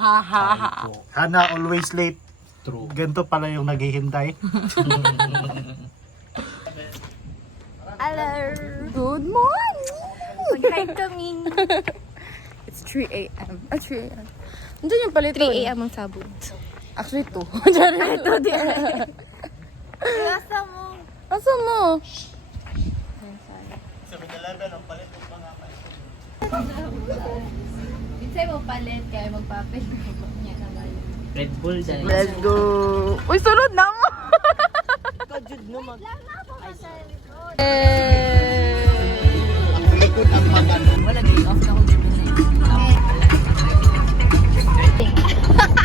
ha, ha, ha. Hana always late. True. Ganito pala yung naghihintay. Hello. Good morning. Mag-hi kami. It's 3 a.m. 3 a.m. Nandiyan yung palito. 3 a.m. ang sabon. Actually, 2. Ito din. Asa mo? Asa mo? 7-Eleven, ang palit ng mga Binsay mo palit kaya magpapit. Niya na ba yun? Red Bull dyan. Let's go. Uy, sunod na mo. Kajud no mag... ang likod ang magano. Wala day off na ako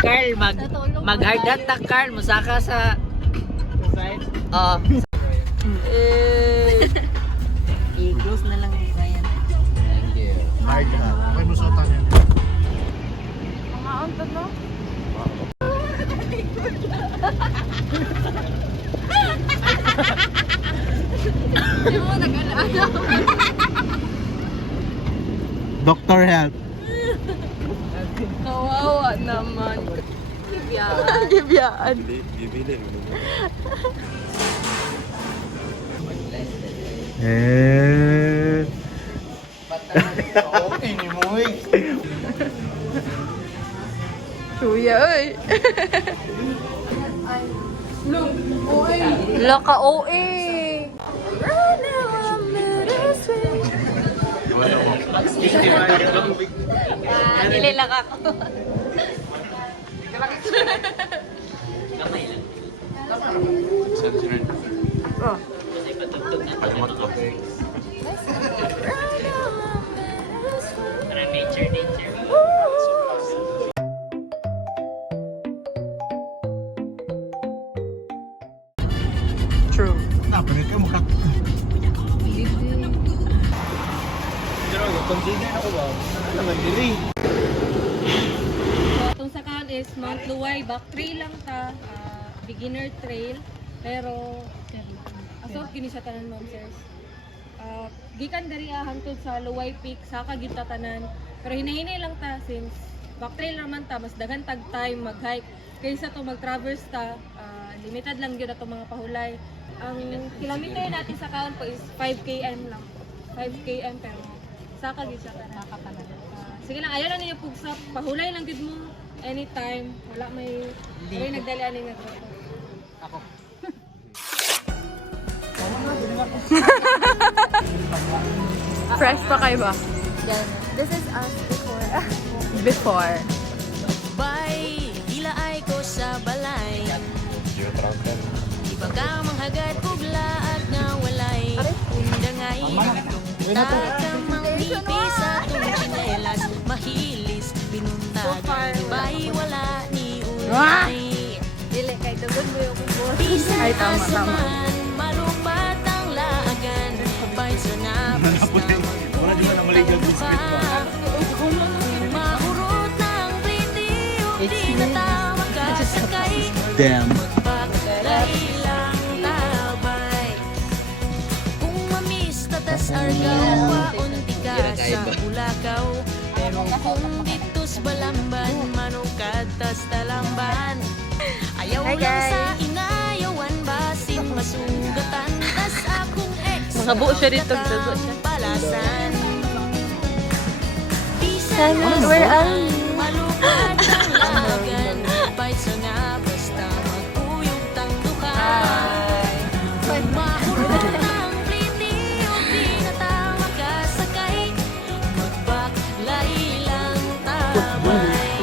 Carl, mag-hard attack, Carl. Musaka sa... Oh. I-close na lang yung Ryan. Thank you. Hard na. Okay, musutan yun. Mga untot, no? Hindi mo nag-ano. Doctor help. Kawawa naman. Gibiyaan. Gibiyaan. Okay ni mo eh. Chuya, oy. Laka, oe. Nililak ako. Oh. True. Napalit ka mukha. Pero consider ako ba? Ano naman dili? So, itong sakahan is Mount Luway, back trail lang ta, beginner trail, pero asort gini siya tanan ma'am sirs. Gikan dari hangtod sa Luway Peak, saka gyud ta tanan, pero hinahinay lang ta since back trail naman ta, mas daghan tag time mag-hike kaysa to mag-traverse ta, limited lang gyud ato mga pahulay. Ang kilometer natin sa kaon po is 5 km lang. 5 km pero saka gyud siya tanan. Sige lang, ayaw lang ninyo pugsa. Pahulay lang gid mo anytime. Wala may nagdali ani nga to. Ako. Fresh pa kayo ba? This is us before. Before. Bay, gila ay ko sa balay. Iba ka manghagad ugla at nga walay. Undangay, tatamang pipi sa tong chinelas. Mahilis, binuntag. Bay, wala ni unay. Dili kay dugon mo yung kubo. Ay, tama, tama. Malupat ang laagan. Bay, sa na basta magpuyog ka. Mahurot ng blindiyo, di na ta makasakay. Damn. Magbagay lang labay. Kung mamis tatas argaw, paunti ka sa Bulacau. Pero kung ditos balamban, manukat tas talamban. Ayaw Hi, lang guys. sa inayawan, basin masugatan. Tas akong ex, Mga buo siya dito, katang gago siya. palasan. Sana, where are you? Malupad ang lagan, bait sa nga basta magpuyog tang duha. Mahurot ang blitiyo, di na ta makasakay. Magbaklay lang tabay.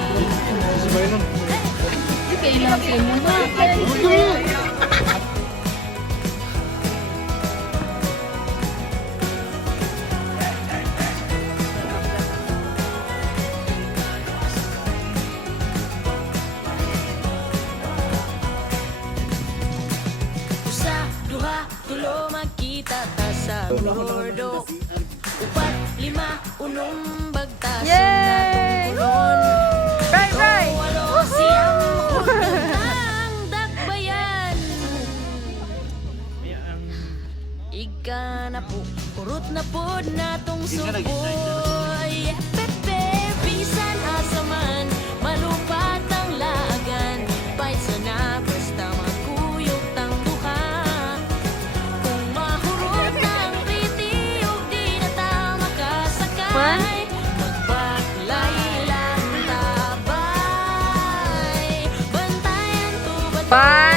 Usa, duha, tulo magkita ta sa Gordo. Upat, lima, unong bagtas Yay! Right, right! Walo, siyam, hudon ang dakbayan. Ika na po, kurot na po natong suboy. Pepe, bisan asaman, malupa Bye!